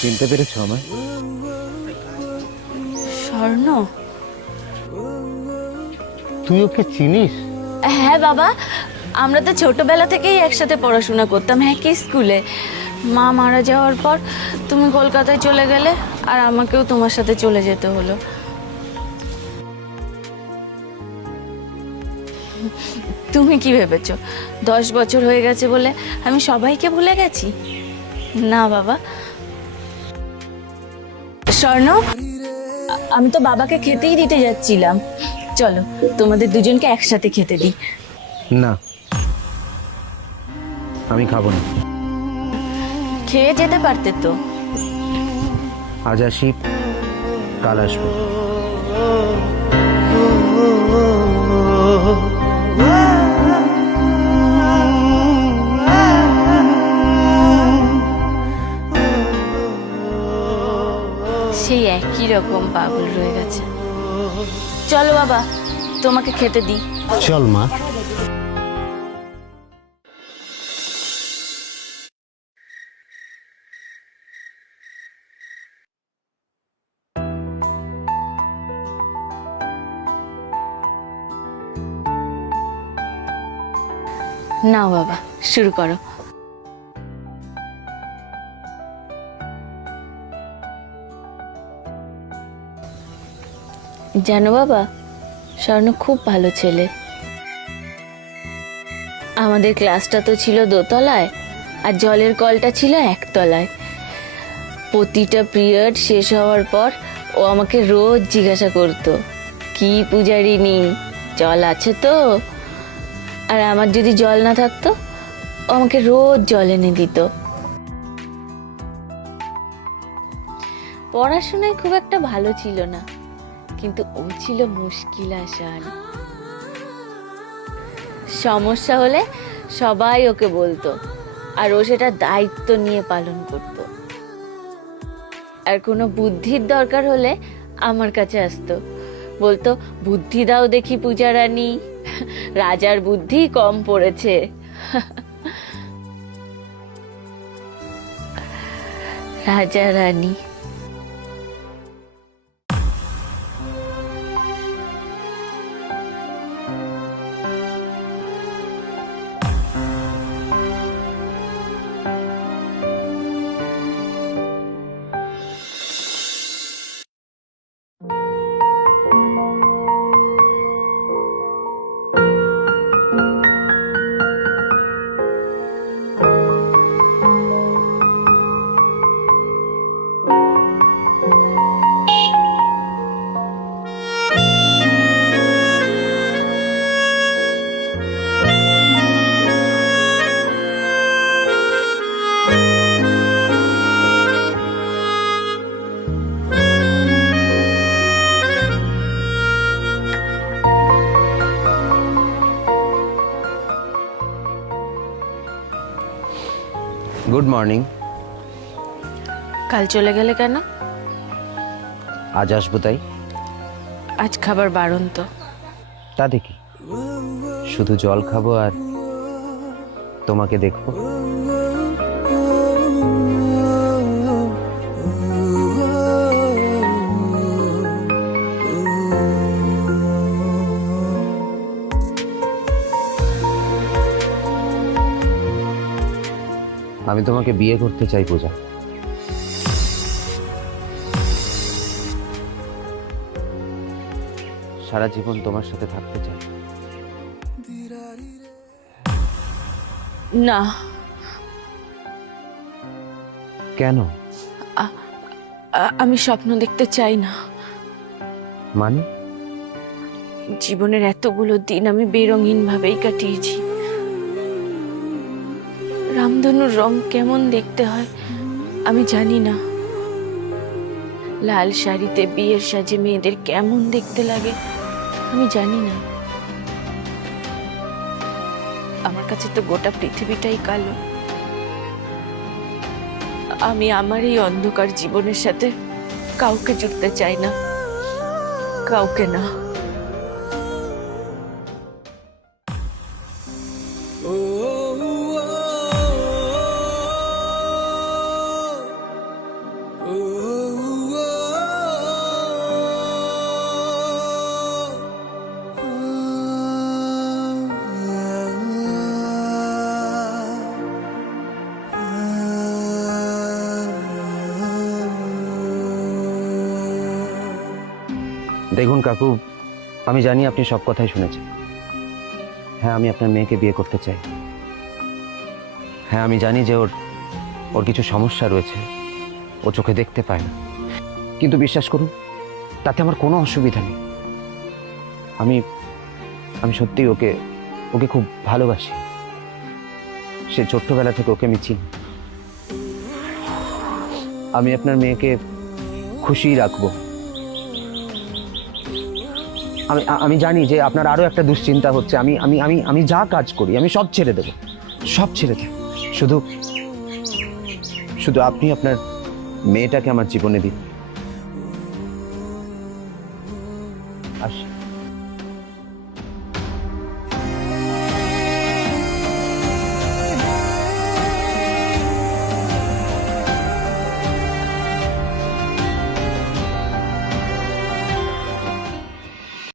চিনতে পেরেছো আমায়? স্বর্ণ? তুই ওকে চিনিস? হ্যাঁ বাবা, আমরা তো ছোটবেলা থেকেই একসাথে পড়াশোনা করতাম, হ্যাঁ কি স্কুলে। মা মারা যাওয়ার পর তুমি কলকাতায় চলে গেলে, আর আমাকেও তোমার সাথে চলে যেতে হলো। তুমি কি ভেবেছো 10 বছর হয়ে গেছে বলে আমি সবাইকে ভুলে গেছি? না বাবা। স্বর্ণ, আমি তো বাবাকে খেতেই দিতে যাচ্ছিলাম, চলো তোমাদের দুজনকে একসাথে খেতে দিই। না, আমি খাবো না। খেয়ে যেতে পারতে তো। আজ আসি, কাল আসবো। সেই একই রকম পাগল রয়ে গেছে। চলো বাবা, তোমাকে খেতে দিই। চল মা। নাও বাবা, শুরু করো। জানো বাবা, স্বর্ণ খুব ভালো ছেলে। আমাদের ক্লাসটা তো ছিল দোতলায়, আর জলের কলটা ছিল একতলায়। প্রতিটা পিরিয়ড শেষ হওয়ার পর ও আমাকে রোজ জিজ্ঞাসা করতো, কি পূজারিনী, জল আছে তো? আর আমার যদি জল না থাকতো, ও আমাকে রোজ জল এনে দিত। পড়াশোনায় খুব একটা ভালো ছিল না, কিন্তু ও ছিল মুশকিল আসান। সমস্যা হলে সবাই ওকে বলতো, আর ও সেটা দায়িত্ব নিয়ে পালন করত। আর কোনো বুদ্ধির দরকার হলে আমার কাছে আসতো, বলতো, বুদ্ধি দাও দেখি পূজা রানী, রাজার বুদ্ধি কম পড়েছে। রাজা রানী। Good morning. কাল চলে গেলে কেন? আজ আসবো তাই। আজ খাবার বারণ তো। তা দেখি, শুধু জল খাবো আর তোমাকে দেখবো। আমি তোমাকে বিয়ে করতে চাই পূজা। সারা জীবন তোমার সাথে থাকতে চাই। না। কেন? আমি স্বপ্ন দেখতে চাই না। মানে? জীবনের এতগুলো দিন আমি বেরঙিন ভাবেই কাটিয়েছি। রামধনুর রং কেমন দেখতে হয় আমি জানি না। লাল শাড়িতে বিয়ের সাজে মেয়েদের কেমন দেখতে লাগে আমি জানি না। আমার কাছে তো গোটা পৃথিবীটাই কালো। আমি আমার এই অন্ধকার জীবনের সাথে কাউকে জুড়তে চাই না, কাউকে না। দেখুন কাকু, আমি জানি আপনি সব কথাই শুনেছেন। হ্যাঁ, আমি আপনার মেয়েকে বিয়ে করতে চাই। হ্যাঁ, আমি জানি যে ওর ওর কিছু সমস্যা রয়েছে, ও চোখে দেখতে পায় না, কিন্তু বিশ্বাস করুন, তাতে আমার কোনো অসুবিধা নেই। আমি আমি সত্যিই ওকে ওকে খুব ভালোবাসি। সে ছোট্টবেলা থেকে ওকে আমি চিনি। আমি আপনার মেয়েকে খুশি রাখবো। আমি আমি জানি যে আপনার আরো একটা দুশ্চিন্তা হচ্ছে। আমি আমি আমি আমি যা কাজ করি আমি সব ছেড়ে দেব, সব ছেড়ে দেব। শুধু শুধু আপনি আপনার মেয়েটাকে আমার জীবনে দিন। আসি।